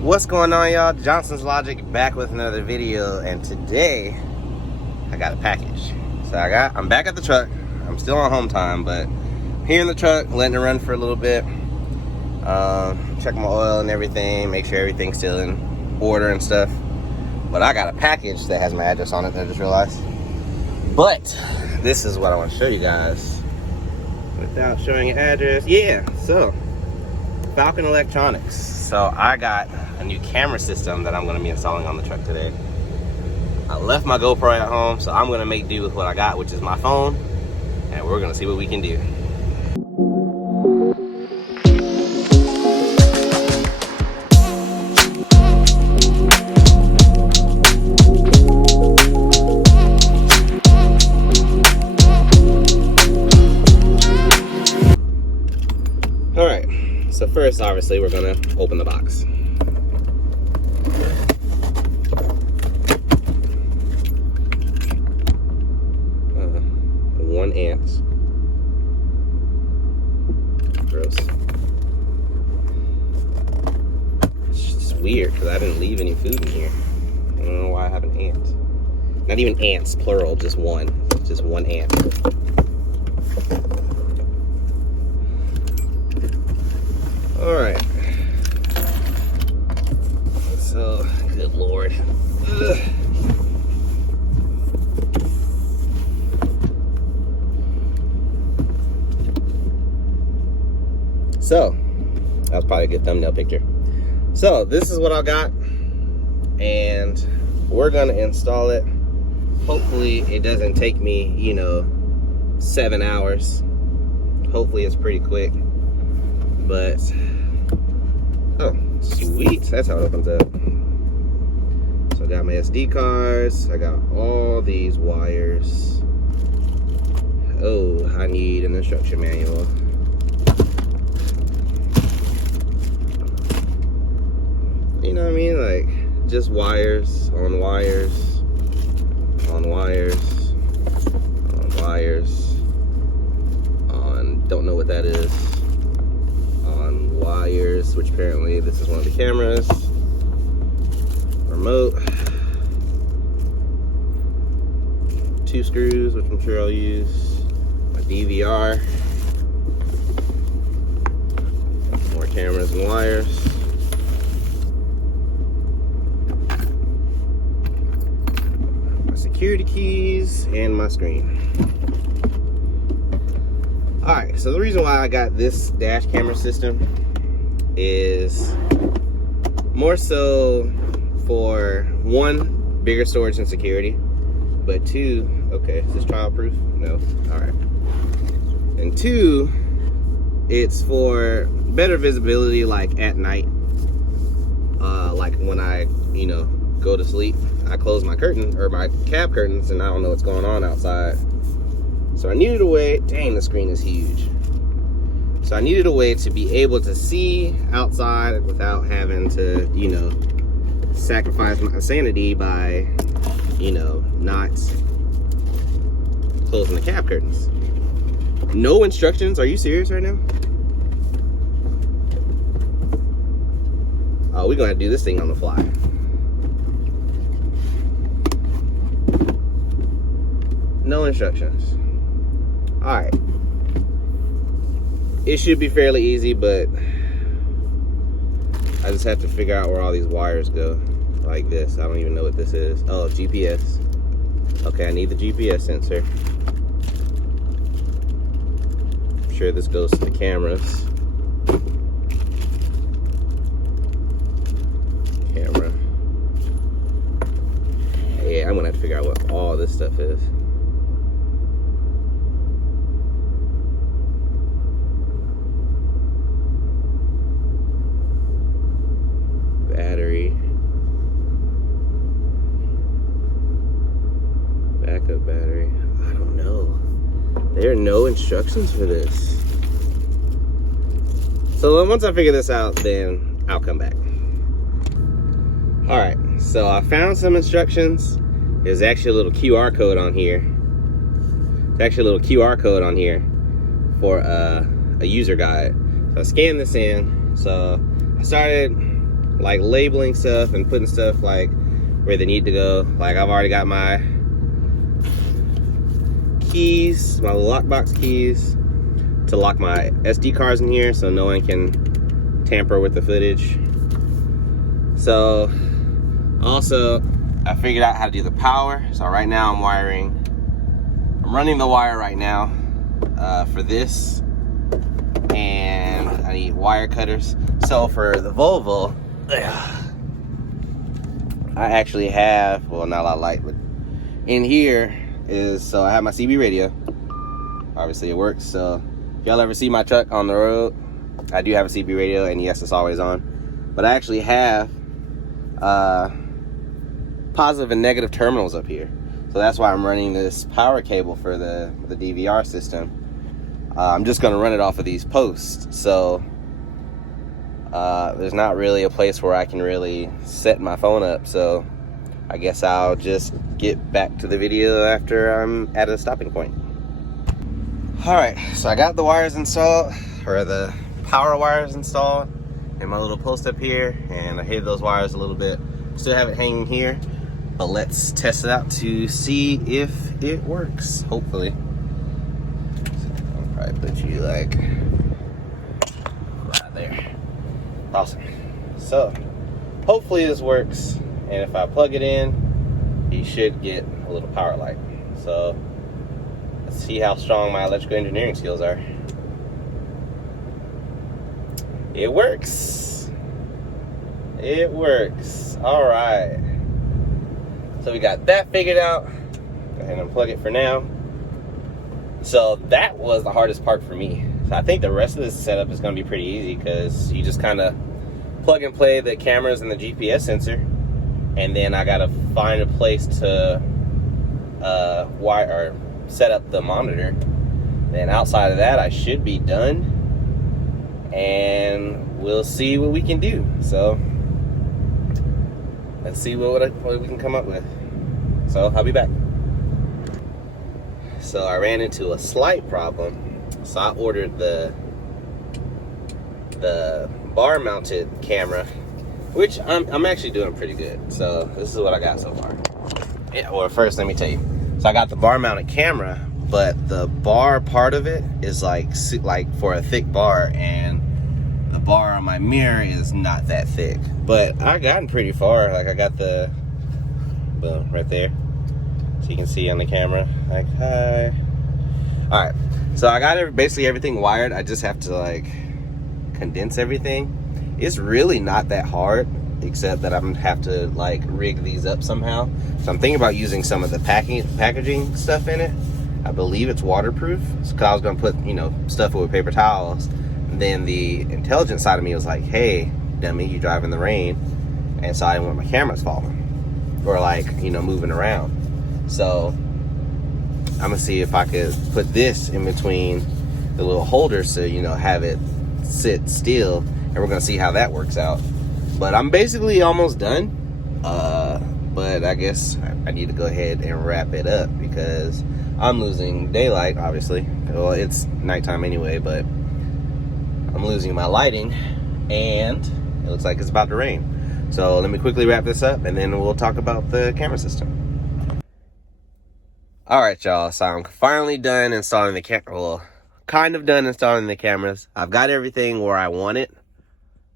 What's going on, y'all? Johnson's Logic back with another video, and today I got a package. So I'm back at the truck. I'm still on home time, but here in the truck, letting it run for a little bit. Check my oil and everything, make sure everything's still in order and stuff. But I got a package that has my address on it that I just realized. But this is what I want to show you guys without showing an address. Yeah, so Falcon Electronics. So I got a new camera system that I'm going to be installing on the truck today. I left my GoPro at home, so I'm going to make do with what I got, which is my phone, and we're going to see what we can do. Alright, so first, obviously, we're going to open the box. 1 amp. Gross. It's just weird because I didn't leave any food in here. I don't know why I have an ant. Not even ants, plural, just one. Just 1 ant. Alright. So, good lord. Ugh. So, that was probably a good thumbnail picture. So, this is what I got, and we're gonna install it. Hopefully, it doesn't take me, 7 hours. Hopefully, it's pretty quick. But, oh, sweet. That's how it opens up. So, I got my SD cards. I got all these wires. Oh, I need an instruction manual. You know what I mean? Like, just wires, on wires, on wires, on wires, on, don't know what that is, on wires, which apparently this is one of the cameras, remote, 2 screws, which I'm sure I'll use, my DVR, more cameras and wires. Security keys and my screen. Alright, so the reason why I got this dash camera system is more so for 1, bigger storage and security, but 2, okay, is this child proof? No. Alright. And 2, it's for better visibility, like at night, like when I go to sleep. I close my curtain, or my cab curtains, and I don't know what's going on outside. So I needed a way, dang, the screen is huge. So I needed a way to be able to see outside without having to, sacrifice my sanity by, not closing the cab curtains. No instructions, are you serious right now? Oh, we're gonna do this thing on the fly. No instructions. Alright. It should be fairly easy, but I just have to figure out where all these wires go. Like this. I don't even know what this is. Oh, GPS. Okay, I need the GPS sensor. I'm sure this goes to the cameras. Camera. Yeah, I'm gonna have to figure out what all this stuff is. Battery, backup battery. I don't know. There are no instructions for this. So once I figure this out, then I'll come back. All right, so I found some instructions. There's actually a little QR code on here. There's actually a little QR code on here for a user guide. So I scanned this in. So I started like labeling stuff and putting stuff like where they need to go. Like I've already got my keys, my lockbox keys to lock my SD cards in here so no one can tamper with the footage. So also I figured out how to do the power. So right now I'm running the wire right now for this, and I need wire cutters. So for the Volvo, I actually have, well, not a lot of light, but in here is, so I have my CB radio. Obviously it works. So if y'all ever see my truck on the road, I do have a CB radio, and yes, it's always on. But I actually have positive and negative terminals up here. So that's why I'm running this power cable for the DVR system. I'm just gonna run it off of these posts. So there's not really a place where I can really set my phone up. So I guess I'll just get back to the video after I'm at a stopping point. All right, so I got the wires installed, or the power wires installed in my little post up here, and I hid those wires a little bit. Still have it hanging here, but let's test it out to see if it works, hopefully. I'll probably put you like right there. Awesome. So hopefully this works, and if I plug it in, you should get a little power light. So let's see how strong my electrical engineering skills are. It works. It works. All right. So we got that figured out. Go ahead and unplug it for now. So that was the hardest part for me. So I think the rest of this setup is going to be pretty easy, because you just kind of plug and play the cameras and the GPS sensor, and then I got to find a place to wire or set up the monitor. Then outside of that, I should be done, and we'll see what we can do. So let's see what we can come up with. So I'll be back. So I ran into a slight problem. So I ordered the bar mounted camera, which I'm actually doing pretty good. So this is what I got so far. Yeah, well, first let me tell you. So I got the bar mounted camera, but the bar part of it is like for a thick bar, and the bar on my mirror is not that thick. But I gotten pretty far. Like I got the boom right there, so you can see on the camera. Like, hi. All right, so I got basically everything wired. I just have to like condense everything. It's really not that hard, except that I'm gonna have to like rig these up somehow. So I'm thinking about using some of the packaging stuff in it. I believe it's waterproof, because I was gonna put, you know, stuff with paper towels. And then the intelligent side of me was like, hey dummy, you drive in the rain. And so I didn't want my cameras falling or like, you know, moving around. So I'm gonna see if I could put this in between the little holders to, you know, have it sit still, and we're gonna see how that works out. But I'm basically almost done. But I guess I need to go ahead and wrap it up, because I'm losing daylight, obviously. Well, it's nighttime anyway, but I'm losing my lighting, and it looks like it's about to rain. So let me quickly wrap this up, and then we'll talk about the camera system. All right, y'all. So I'm finally done installing the camera. Well, kind of done installing the cameras. I've got everything where I want it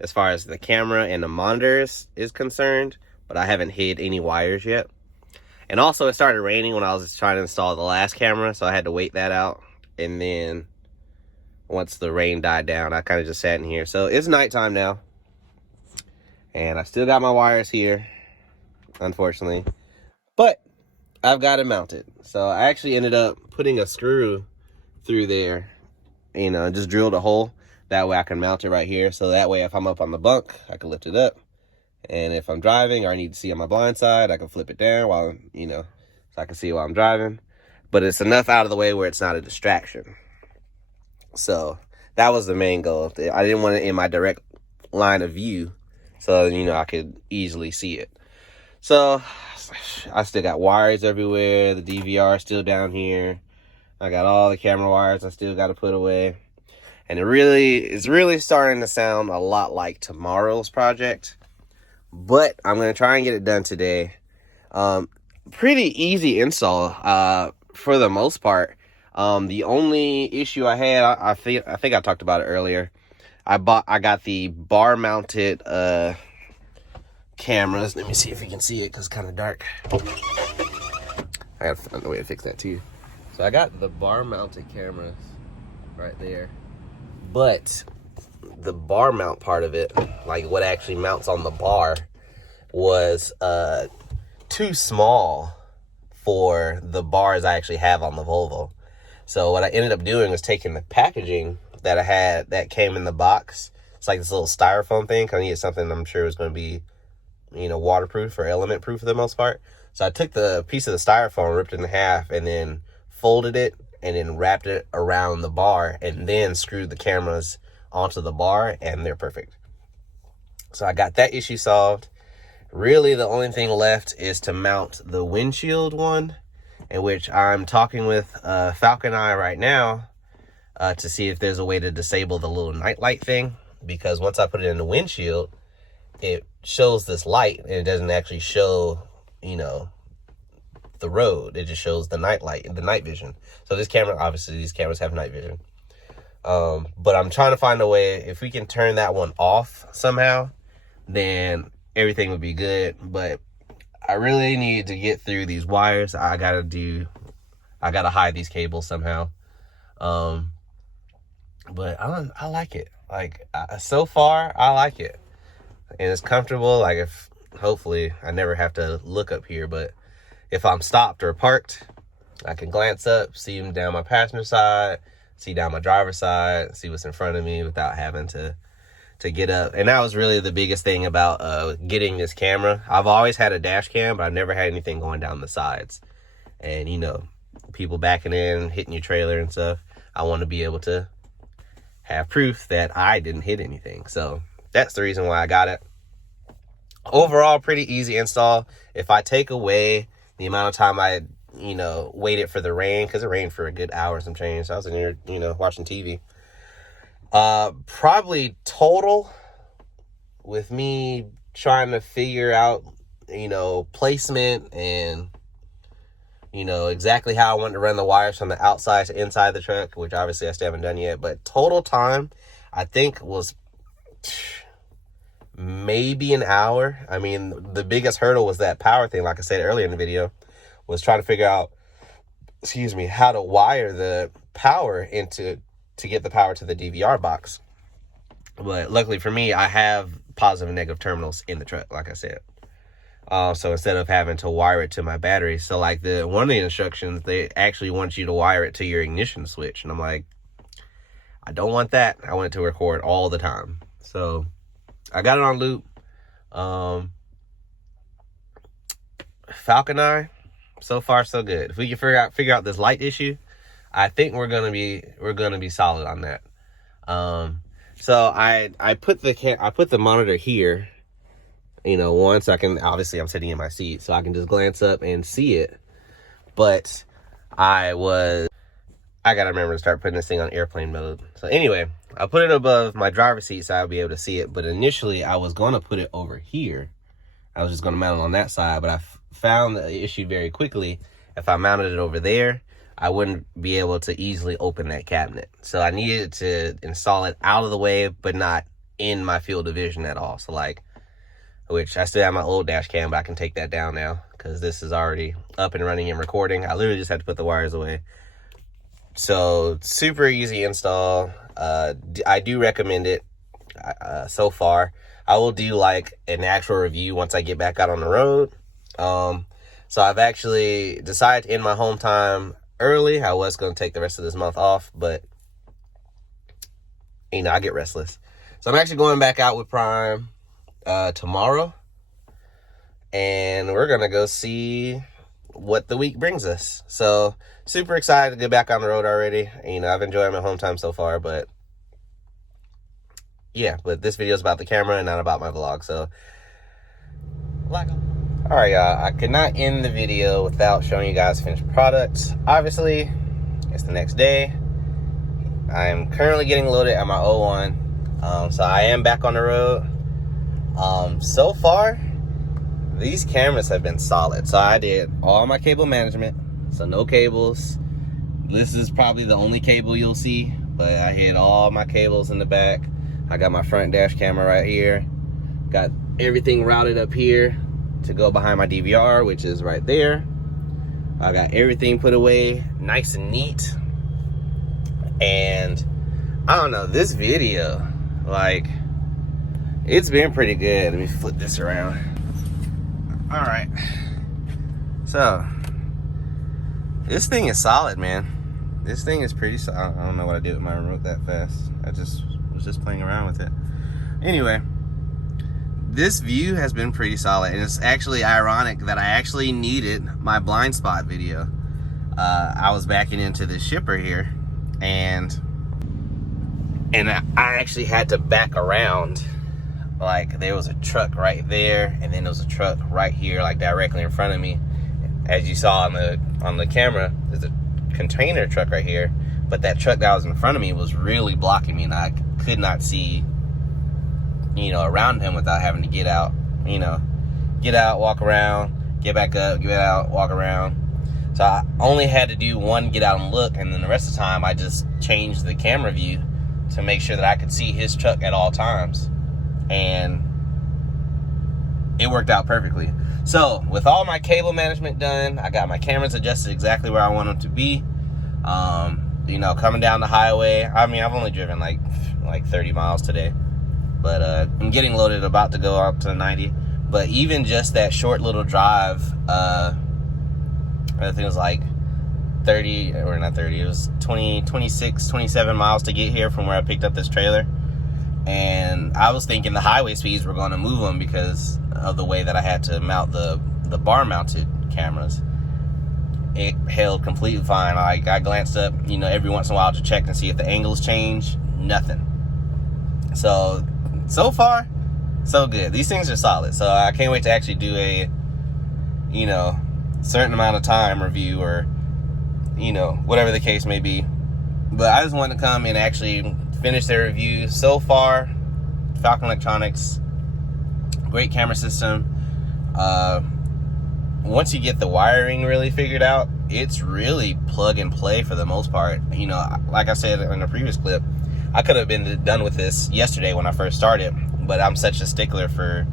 as far as the camera and the monitors is concerned, but I haven't hid any wires yet. And also it started raining when I was trying to install the last camera, so I had to wait that out. And then once the rain died down, I kind of just sat in here. So it's nighttime now, and I still got my wires here, unfortunately, but I've got it mounted. So I actually ended up putting a screw through there, you know, just drilled a hole. That way I can mount it right here. So that way if I'm up on the bunk, I can lift it up. And if I'm driving or I need to see on my blind side, I can flip it down while, you know, so I can see while I'm driving. But it's enough out of the way where it's not a distraction. So that was the main goal. I didn't want it in my direct line of view, so, you know, I could easily see it. So I still got wires everywhere. The DVR is still down here. I got all the camera wires I still got to put away. And it's really starting to sound a lot like tomorrow's project. but I'm going to try and get it done today. Pretty easy install for the most part. The only issue I had, I think I talked about it earlier. I got the bar mounted cameras. Let me see if you can see it because it's kind of dark. I gotta find a way to fix that too. So I got the bar mounted cameras right there, but the bar mount part of it, like what actually mounts on the bar, was too small for the bars I actually have on the Volvo. So what I ended up doing was taking the packaging that I had that came in the box. It's like this little styrofoam thing. I needed something I'm sure was going to be, you know, waterproof or element proof for the most part. So I took the piece of the styrofoam, ripped it in half, and then folded it and then wrapped it around the bar and then screwed the cameras onto the bar, and they're perfect. So I got that issue solved. Really, the only thing left is to mount the windshield one, in which I'm talking with FalconEye right now to see if there's a way to disable the little night light thing, because once I put it in the windshield, it shows this light and it doesn't actually show, you know, the road. It just shows the night light, the night vision. So this camera, obviously these cameras have night vision. But I'm trying to find a way, if we can turn that one off somehow, then everything would be good. But I really need to get through these wires. I gotta hide these cables somehow. But I like it. Like, so far, I like it. And it's comfortable. Like, if hopefully I never have to look up here, but if I'm stopped or parked, I can glance up, see them down my passenger side, see down my driver's side, see what's in front of me without having to get up. And that was really the biggest thing about getting this camera. I've always had a dash cam, but I never had anything going down the sides. And, you know, people backing in, hitting your trailer and stuff. I want to be able to have proof that I didn't hit anything. So that's the reason why I got it. Overall, pretty easy install. If I take away the amount of time I, you know, waited for the rain, because it rained for a good hour and some change. So I was in here, you know, watching TV. Probably total, with me trying to figure out, you know, placement and, you know, exactly how I want to run the wires from the outside to inside the truck, which obviously I still haven't done yet. But total time, I think, was maybe an hour. I mean, the biggest hurdle was that power thing, like I said earlier in the video, was trying to figure out, how to wire the power to get the power to the DVR box. But luckily for me, I have positive and negative terminals in the truck, like I said. So instead of having to wire it to my battery, so like one of the instructions, they actually want you to wire it to your ignition switch. And I'm like, I don't want that. I want it to record all the time. So I got it on loop. FalconEye, so far so good. If we can figure out this light issue, I think we're gonna be solid on that. So I put the monitor here, you know, one, so I can, obviously I'm sitting in my seat, so I can just glance up and see it. But I gotta remember to start putting this thing on airplane mode. So anyway, I put it above my driver's seat so I'll be able to see it. But initially I was gonna put it over here. I was just gonna mount it on that side, but I found the issue very quickly. If I mounted it over there, I wouldn't be able to easily open that cabinet. So I needed to install it out of the way, but not in my field of vision at all. So like, which I still have my old dash cam, but I can take that down now because this is already up and running and recording. I literally just had to put the wires away. So super easy install. I do recommend it so far. I will do like an actual review once I get back out on the road. So I've actually decided to end my home time early. I was going to take the rest of this month off, but you know, I get restless. So I'm actually going back out with Prime tomorrow, and we're going to go see what the week brings us. So super excited to get back on the road already. You know, I've enjoyed my home time so far, but yeah, but this video is about the camera and not about my vlog. So all right, y'all, I could not end the video without showing you guys finished products. Obviously, it's the next day. I am currently getting loaded at my 01. So I am back on the road. So far, these cameras have been solid. So I did all my cable management, so no cables. This is probably the only cable you'll see, but I hid all my cables in the back. I got my front dash camera right here. Got everything routed up here to go behind my DVR, which is right there. I got everything put away nice and neat. And I don't know, this video, like, it's been pretty good. Let me flip this around. All right, so this thing is solid, man. This thing is pretty solid. I don't know what I did with my remote that fast. I was just playing around with it. Anyway, this view has been pretty solid, and it's actually ironic that I actually needed my blind spot video. I was backing into the shipper here, and I actually had to back around. Like, there was a truck right there, and then there was a truck right here, like directly in front of me. As you saw on the camera, there's a container truck right here, but that truck that was in front of me was really blocking me, and I could not see, you know, around him without having to get out, you know, get out, walk around, get back up, get out, walk around. So I only had to do one get out and look, and then the rest of the time I just changed the camera view to make sure that I could see his truck at all times. And it worked out perfectly. So with all my cable management done, I got my cameras adjusted exactly where I want them to be. You know, coming down the highway, I mean, I've only driven like 30 miles today, but I'm getting loaded, about to go up to 90. But even just that short little drive, I think it was like 30, or not 30, it was 26, 27 miles to get here from where I picked up this trailer. And I was thinking the highway speeds were going to move them because of the way that I had to mount the bar mounted cameras. It held completely fine. I glanced up, you know, every once in a while to check and see if the angles changed. Nothing. So far, so good. These things are solid. So I can't wait to actually do a, you know, certain amount of time review, or, you know, whatever the case may be. But I just wanted to come and actually finish their review. So far, Falcon Electronics, great camera system. Once you get the wiring really figured out, it's really plug and play for the most part. You know, like I said in the previous clip, I could have been done with this yesterday when I first started, but I'm such a stickler for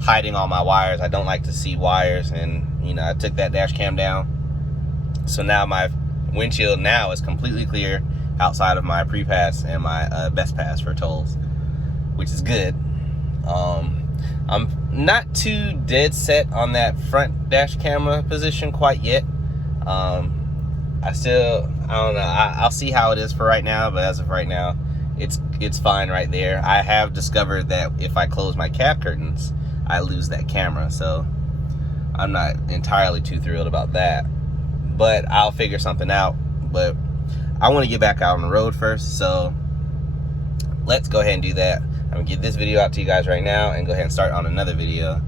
hiding all my wires. I don't like to see wires, and, you know, I took that dash cam down. So now my windshield now is completely clear outside of my pre-pass and my best pass for tolls, which is good. I'm not too dead set on that front dash camera position quite yet. I don't know. I'll see how it is for right now, but as of right now, it's fine right there. I have discovered that if I close my cab curtains, I lose that camera, so I'm not entirely too thrilled about that, but I'll figure something out. But I want to get back out on the road first, so let's go ahead and do that. I'm gonna get this video out to you guys right now and go ahead and start on another video.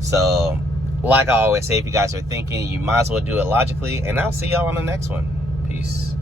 So, like I always say, if you guys are thinking, you might as well do it logically, and I'll see y'all on the next one. Peace.